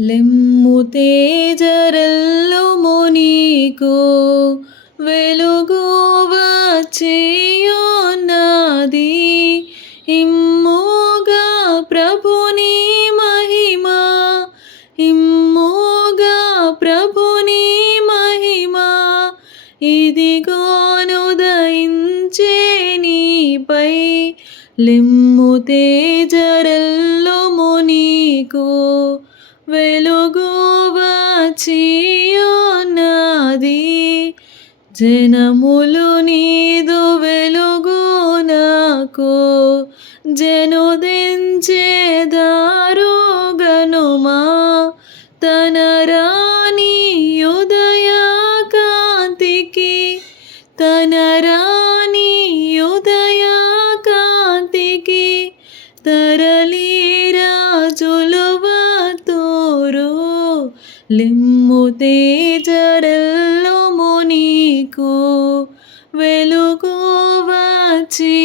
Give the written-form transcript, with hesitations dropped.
లెమ్ము తేజరల్లుము నీకు వెలుగు వచ్చేయున్నది. ఇమ్ముగా ప్రభుని మహిమ, ఇమ్ముగా ప్రభుని మహిమ, ఇదిగోనుదయించే నీపై. లెమ్ము తేజరల్లుము నీకు వెలుగు వచ్చియున్నది. జనములు నీదు వెలుగునకు జనుదించెదారుగనుమా. తన రాణి ఉదయ కాంతికి, తన రాణి ఉదయ కాంతికి తరలిరాజులు వతురు. లెమ్ము తేజరల్లుము నీకు వెలుగు వచ్చి